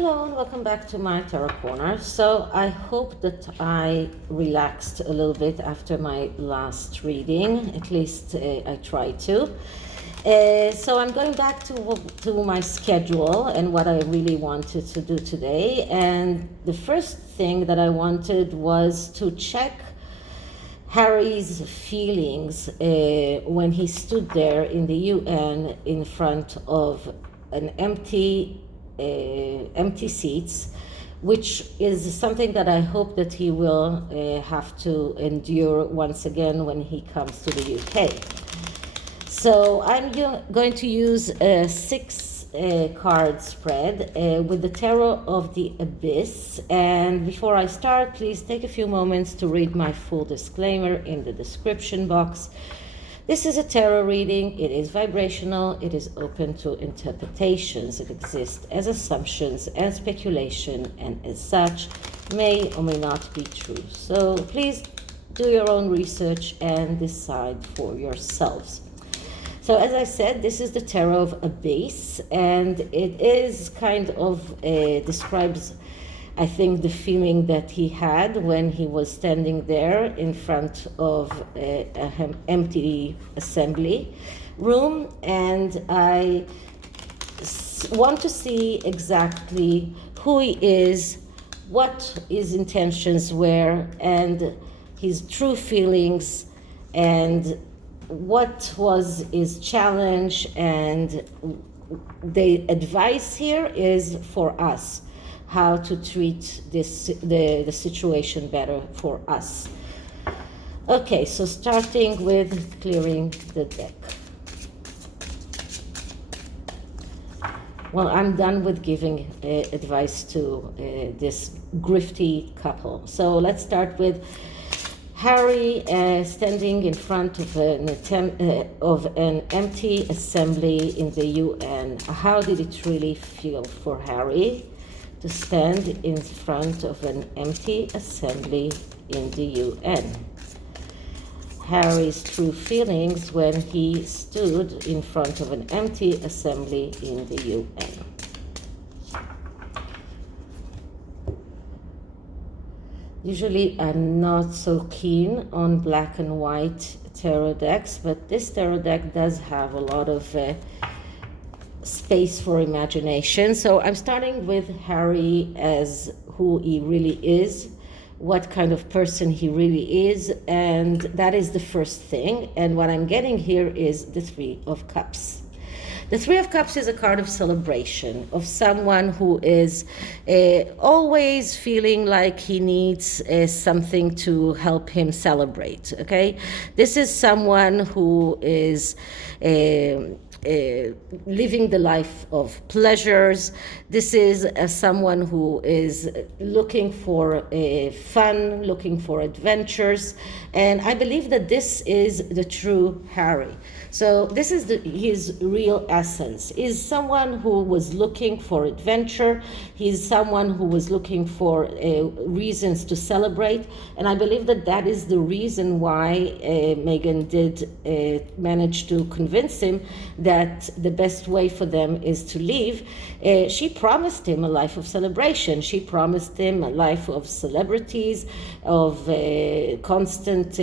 Hello and welcome back to my Tarot Corner. So I hope that I relaxed a little bit after my last reading. At least I tried to. So I'm going back to my schedule and what I really wanted to do today. And the first thing that I wanted was to check Harry's feelings when he stood there in the UN in front of an empty seats, which is something that I hope that he will have to endure once again when he comes to the UK. So I'm going to use a 6-card spread with the Tarot of the Abyss. And before I start, please take a few moments to read my full disclaimer in the description box. This is a tarot reading. It is vibrational. It is open to interpretations. It exists as assumptions and speculation, and as such may or may not be true. So please do your own research and decide for yourselves. So as I said, this is the Tarot of Abyss, and it is kind of describes, I think, the feeling that he had when he was standing there in front of an empty assembly room. And I want to see exactly who he is, what his intentions were, and his true feelings, and what was his challenge. And the advice here is for us, how to treat the situation better for us. Okay, so starting with clearing the deck. Well, I'm done with giving advice to this grifty couple. So let's start with Harry standing in front of an empty assembly in the UN. How did it really feel for Harry to stand in front of an empty assembly in the UN? Harry's true feelings when he stood in front of an empty assembly in the UN. Usually I'm not so keen on black and white tarot decks, but this tarot deck does have a lot of space for imagination. So I'm starting with Harry as who he really is, what kind of person he really is, and that is the first thing. And what I'm getting here is the Three of Cups. The Three of Cups is a card of celebration, of someone who is always feeling like he needs something to help him celebrate, okay? This is someone who is living the life of pleasures. This is someone who is looking for fun, looking for adventures, and I believe that this is the true Harry. So this is his real essence. Is someone who was looking for adventure. He's someone who was looking for reasons to celebrate, and I believe that that is the reason why Meghan did manage to convince him that the best way for them is to leave. She promised him a life of celebration. She promised him a life of celebrities, of constant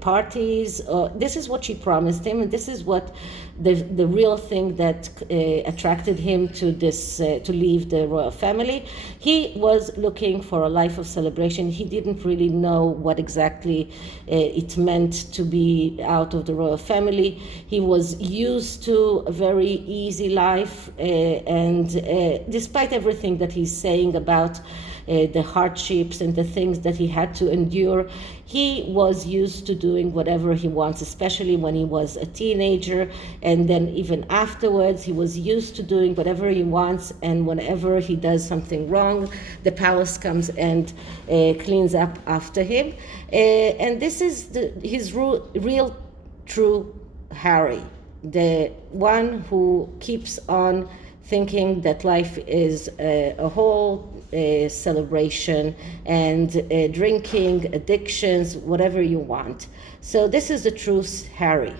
parties. This is what she promised him, and this is what the real thing that attracted him to this to leave the royal family. He was looking for a life of celebration. He didn't really know what exactly it meant to be out of the royal family. He was used to a very easy life, and despite everything that he's saying about the hardships and the things that he had to endure, he was used to doing whatever he wants, especially when he was a teenager, and then even afterwards he was used to doing whatever he wants, and whenever he does something wrong, the palace comes and cleans up after him. And this is his real true Harry, the one who keeps on thinking that life is a whole celebration, and drinking, addictions, whatever you want. So this is the truth, Harry.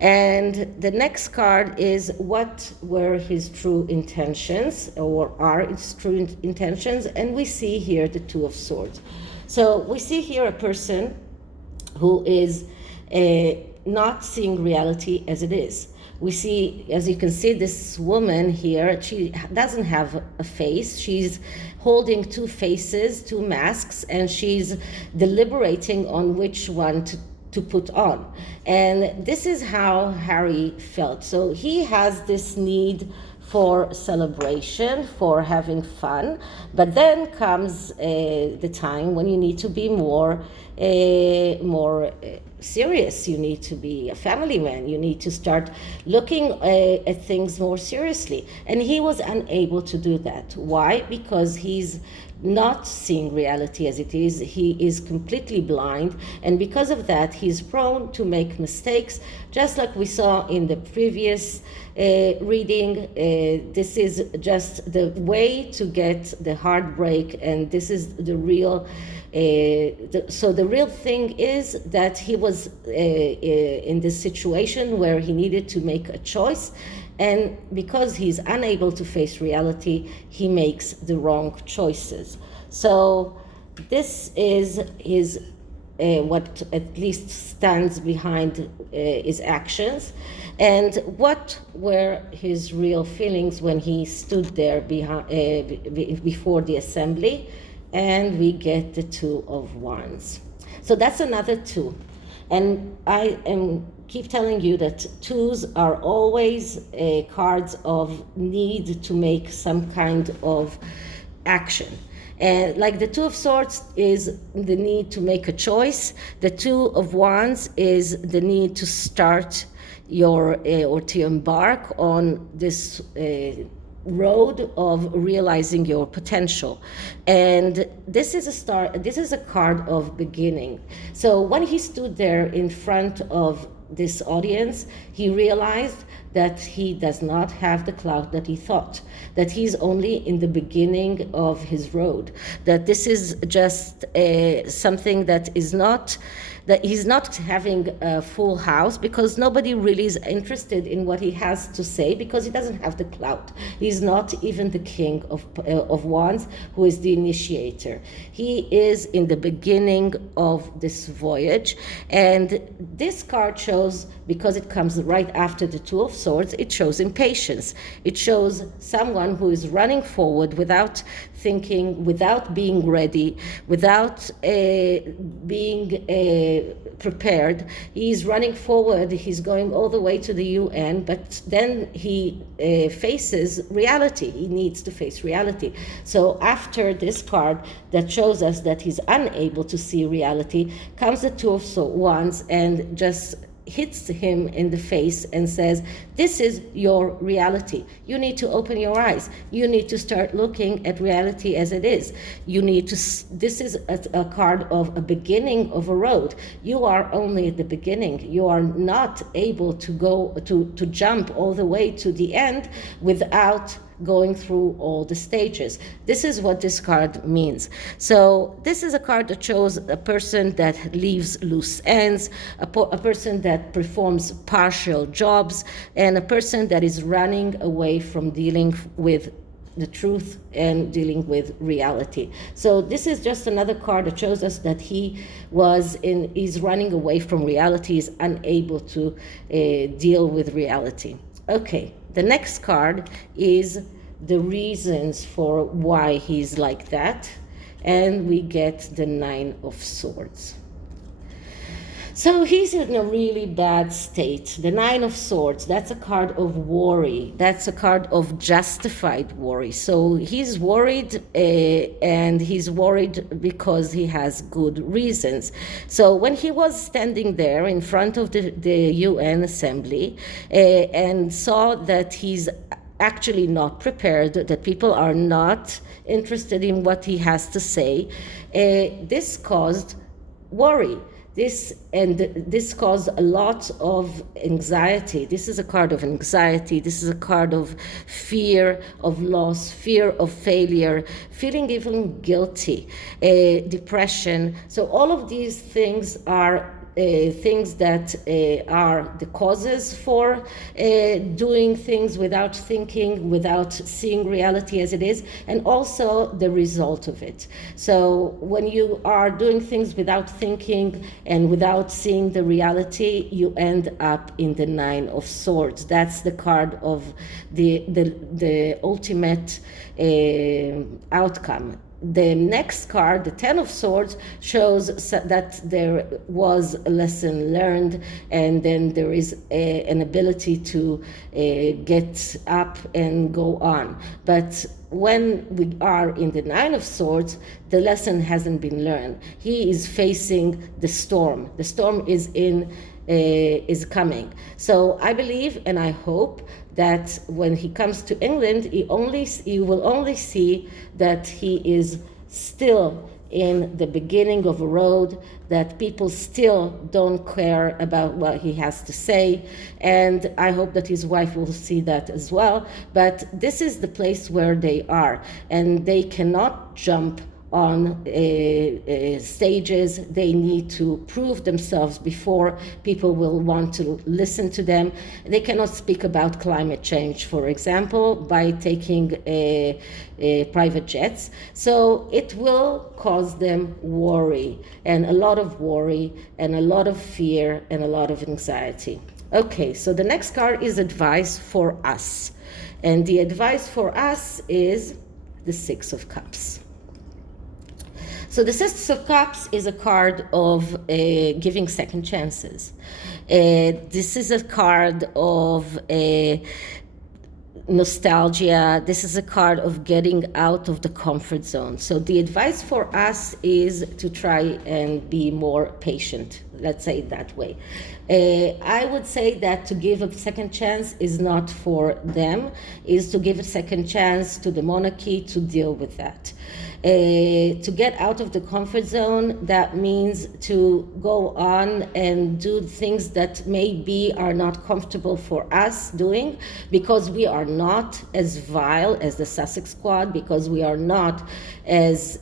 And the next card is what were his true intentions, or are his true intentions, and we see here the Two of Swords. So we see here a person who is not seeing reality as it is. We see, as you can see, this woman here, she doesn't have a face. She's holding two faces, two masks, and she's deliberating on which one to put on. And this is how Harry felt. So he has this need for celebration, for having fun, but then comes the time when you need to be more serious. You need to be a family man. You need to start looking at things more seriously. And he was unable to do that. Why? Because he's not seeing reality as it is. He is completely blind, and because of that he's prone to make mistakes, just like we saw in the previous reading. This is just the way to get the heartbreak, and this is the real so the real thing is that he was in this situation where he needed to make a choice, and because he's unable to face reality, he makes the wrong choices. So this is his what at least stands behind his actions. And what were his real feelings when he stood there before the assembly? And we get the Two of Wands. So that's another two. And I keep telling you that twos are always cards of need to make some kind of action. And like the Two of Swords is the need to make a choice. The Two of Wands is the need to start your or to embark on this road of realizing your potential. And this is a card of beginning. So when he stood there in front of this audience, he realized that he does not have the clout that he thought, that he's only in the beginning of his road, that this is just something that is not, that he's not having a full house, because nobody really is interested in what he has to say, because he doesn't have the clout. He's not even the King of Wands, who is the initiator. He is in the beginning of this voyage, and this card shows, because it comes right after the Two of Swords, it shows impatience. It shows someone who is running forward without thinking, without being ready, without being prepared. He's running forward, he's going all the way to the UN, but then he faces reality. He needs to face reality. So after this card that shows us that he's unable to see reality, comes the Two of Wands and just hits him in the face and says, this is your reality. You need to open your eyes. You need to start looking at reality as it is. You need to, this is a card of a beginning of a road. You are only at the beginning. You are not able to go to jump all the way to the end without going through all the stages. This is what this card means. So this is a card that shows a person that leaves loose ends, a person that performs partial jobs, and a person that is running away from dealing with the truth and dealing with reality. So this is just another card that shows us that he's running away from reality, is unable to deal with reality. Okay, the next card is the reasons for why he's like that, and we get the Nine of Swords. So he's in a really bad state. The Nine of Swords, that's a card of worry. That's a card of justified worry. So he's worried, and he's worried because he has good reasons. So when he was standing there in front of the UN assembly and saw that he's actually not prepared, that people are not interested in what he has to say, this caused worry. This caused a lot of anxiety. This is a card of anxiety. This is a card of fear of loss, fear of failure, feeling even guilty, depression. So all of these things are things that are the causes for doing things without thinking, without seeing reality as it is, and also the result of it. So when you are doing things without thinking and without seeing the reality, you end up in the Nine of Swords. That's the card of the ultimate outcome. The next card, the Ten of Swords, shows that there was a lesson learned, and then there is an ability to get up and go on. But when we are in the Nine of Swords, the lesson hasn't been learned. He is facing the storm. The storm is coming. So I believe and I hope that when he comes to England, he will only see that he is still in the beginning of a road, that people still don't care about what he has to say, and I hope that his wife will see that as well. But this is the place where they are, and they cannot jump on stages. They need to prove themselves before people will want to listen to them. They cannot speak about climate change, for example, by taking private jets. So it will cause them worry, and a lot of worry, and a lot of fear, and a lot of anxiety. Okay, so the next card is advice for us. And the advice for us is the Six of Cups. So the Six of Cups is a card of giving second chances. This is a card of nostalgia. This is a card of getting out of the comfort zone. So the advice for us is to try and be more patient. Let's say it that way. I would say that to give a second chance is not for them, is to give a second chance to the monarchy to deal with that. To get out of the comfort zone, that means to go on and do things that maybe are not comfortable for us doing, because we are not as vile as the Sussex squad, because we are not as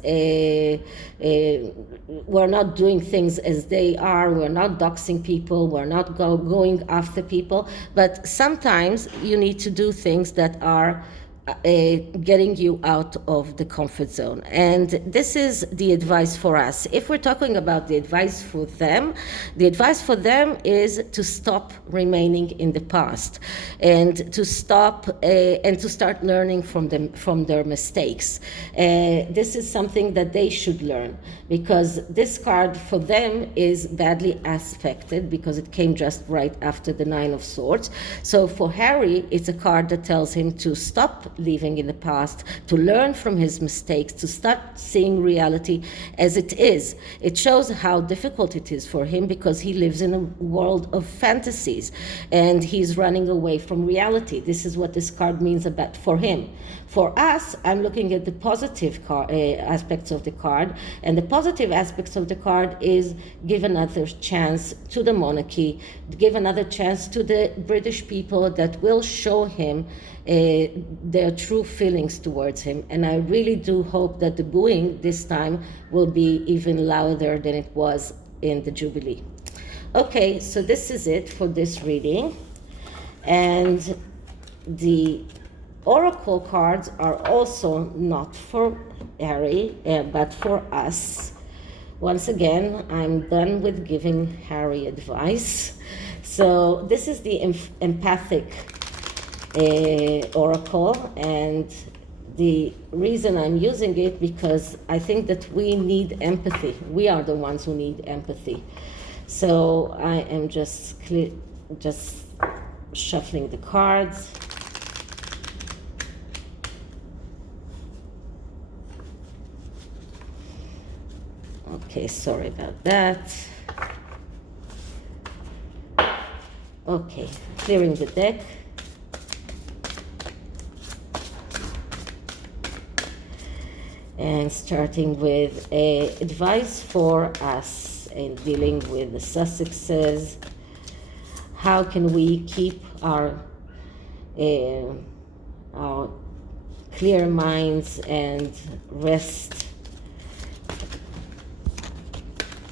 we're not doing things as they are. We're not doxing people. We're not going after people. But sometimes you need to do things that are getting you out of the comfort zone. And this is the advice for us. If we're talking about the advice for them is to stop remaining in the past, and to stop and to start learning from their mistakes. This is something that they should learn, because this card for them is badly aspected, because it came just right after the Nine of Swords. So for Harry, it's a card that tells him to stop living in the past, to learn from his mistakes, to start seeing reality as it is. It shows how difficult it is for him, because he lives in a world of fantasies and he's running away from reality. This is what this card means about for him. For us, I'm looking at the positive aspects of the card, and the positive aspects of the card is give another chance to the monarchy, give another chance to the British people that will show him their true feelings towards him. And I really do hope that the booing this time will be even louder than it was in the Jubilee. Okay, so this is it for this reading. And the Oracle cards are also not for Harry, but for us. Once again, I'm done with giving Harry advice. So this is the empathic Oracle, and the reason I'm using it because I think that we need empathy. We are the ones who need empathy. So I am just shuffling the cards. Okay, sorry about that. Okay, clearing the deck. And starting with advice for us in dealing with the Sussexes. How can we keep our clear minds and rest?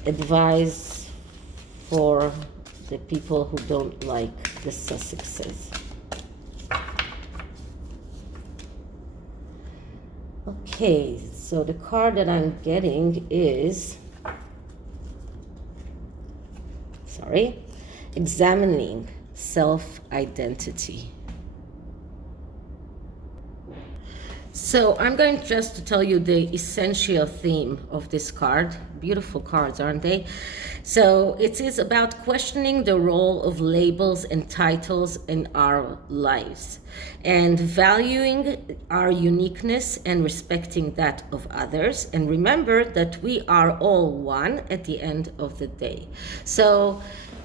Advice for the people who don't like the Sussexes. Okay, so the card that I'm getting is, examining self-identity. So I'm going just to tell you the essential theme of this card. Beautiful cards, aren't they? So it is about questioning the role of labels and titles in our lives and valuing our uniqueness and respecting that of others. And remember that we are all one at the end of the day. So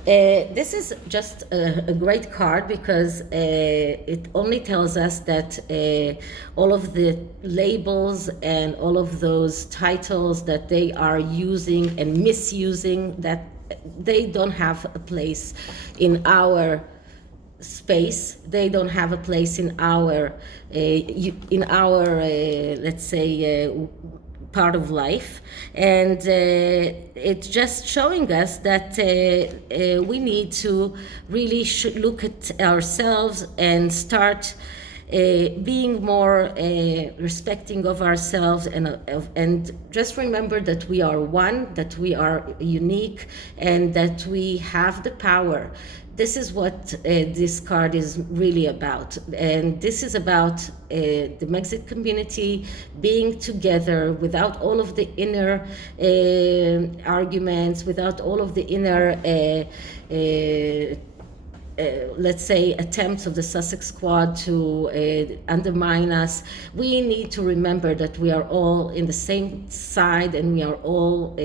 this is just a great card because it only tells us that all of the labels and all of those titles that they are using and misusing, that they don't have a place in our space. They don't have a place in our let's say part of life, and it's just showing us that we need to really look at ourselves and start being more respecting of ourselves, and just remember that we are one, that we are unique, and that we have the power. This is what this card is really about, and this is about the Mexican community being together without all of the inner arguments, without all of the inner let's say attempts of the Sussex squad to undermine us. We need to remember that we are all in the same side, and we are all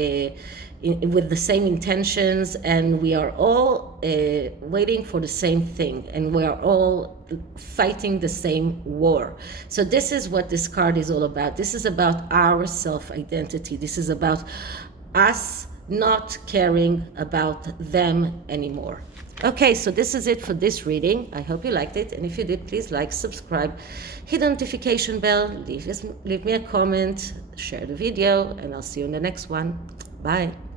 with the same intentions, and we are all waiting for the same thing, and we are all fighting the same war. So this is what this card is all about. This is about our self-identity. This is about us not caring about them anymore. Okay, so this is it for this reading. I hope you liked it, and if you did, please like, subscribe, hit the notification bell, leave me a comment, share the video, and I'll see you in the next one. Bye.